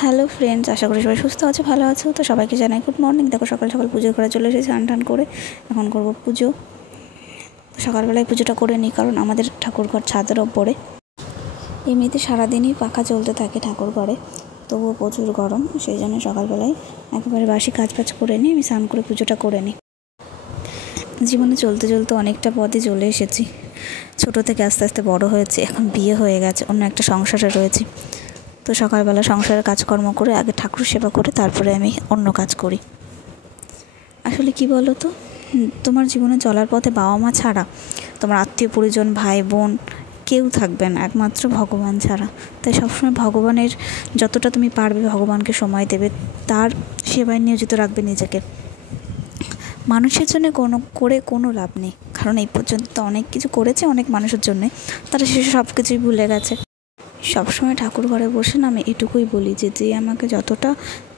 Hello friends, আশা করি সবাই সুস্থ আছে, ভালো আছো। তো সবাইকে জানাই গুড মর্নিং। দেখো সকাল সকাল পুজো করে চলে এসেছি, স্নান করে এখন করব পুজো। সকালবেলায় পুজোটা করে নিই, কারণ আমাদের ঠাকুরঘর ছাদের ওপরে। এমনিতে সারাদিনই পাখা চলতে থাকে ঠাকুর ঘরে, তবুও প্রচুর গরম, সেই জন্য সকালবেলায় একেবারে বাসি কাজ করে নিই, আমি স্নান করে পুজোটা করে নিই। জীবনে চলতে চলতে অনেকটা পথে চলে এসেছি। ছোটো থেকে আস্তে আস্তে বড় হয়েছে, এখন বিয়ে হয়ে গেছে, অন্য একটা সংসারে রয়েছি। তো সকালবেলা সংসারের কাজকর্ম করে আগে ঠাকুর সেবা করে তারপরে আমি অন্য কাজ করি। আসলে কি বলো তো, তোমার জীবনে চলার পথে বাবা মা ছাড়া তোমার আত্মীয় পরিজন, ভাই বোন কেউ থাকবে না, একমাত্র ভগবান ছাড়া। তাই সবসময় ভগবানের যতটা তুমি পারবে ভগবানকে সময় দেবে, তার সেবায় নিয়োজিত রাখবে নিজেকে। মানুষের জন্য কোনো লাভ নেই, কারণ এই পর্যন্ত তো অনেক কিছু করেছে অনেক মানুষের জন্যে, তারা শেষে সব কিছুই ভুলে গেছে। সবসময় ঠাকুর ঘরে বসে না আমি এটুকুই বলি যে আমাকে যতটা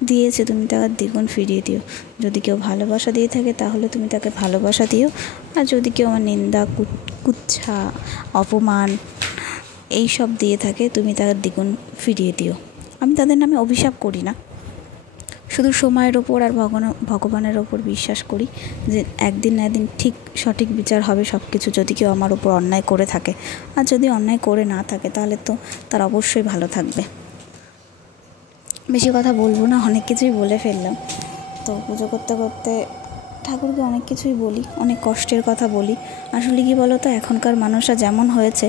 দিয়েছে তুমি তাকে দ্বিগুণ ফিরিয়ে দিও। যদি কেউ ভালোবাসা দিয়ে থাকে তাহলে তুমি তাকে ভালোবাসা দিও, আর যদি কেউ আমার নিন্দা, কুচ্ছা, অপমান এইসব দিয়ে থাকে তুমি তাকে দ্বিগুণ ফিরিয়ে দিও। আমি তাদের নামে অভিশাপ করি না, শুধু সময়ের ওপর আর ভগবানের ওপর বিশ্বাস করি যে একদিন না একদিন ঠিক সঠিক বিচার হবে সব কিছু, যদি কেউ আমার ওপর অন্যায় করে থাকে। আর যদি অন্যায় করে না থাকে তাহলে তো তার অবশ্যই ভালো থাকবে। বেশি কথা বলবো না, অনেক কিছুই বলে ফেললাম। তো পুজো করতে করতে ঠাকুরকে অনেক কিছুই বলি, অনেক কষ্টের কথা বলি। আসলে কি বলো তো, এখনকার মানুষরা যেমন হয়েছে,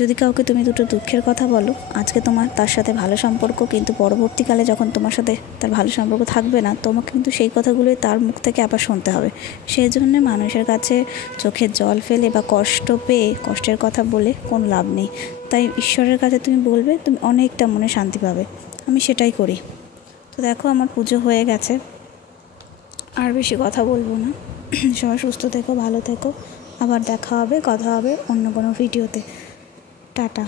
যদি কাউকে তুমি দুটো দুঃখের কথা বলো, আজকে তোমার তার সাথে ভালো সম্পর্ক, কিন্তু পরবর্তীকালে যখন তোমার সাথে তার ভালো সম্পর্ক থাকবে না, তোমাকে কিন্তু সেই কথাগুলোই তার মুখ থেকে আবার শুনতে হবে। সেই জন্যে মানুষের কাছে চোখের জল ফেলে বা কষ্ট পেয়ে কষ্টের কথা বলে কোনো লাভ নেই। তাই ঈশ্বরের কাছে তুমি বলবে, তুমি অনেকটা মনে শান্তি পাবে। আমি সেটাই করি। তো দেখো আমার পুজো হয়ে গেছে, আর বেশি কথা বলবো না। সবাই সুস্থ থেকো, ভালো থেকো। আবার দেখা হবে, কথা হবে অন্য কোনো ভিডিওতে। টাটা।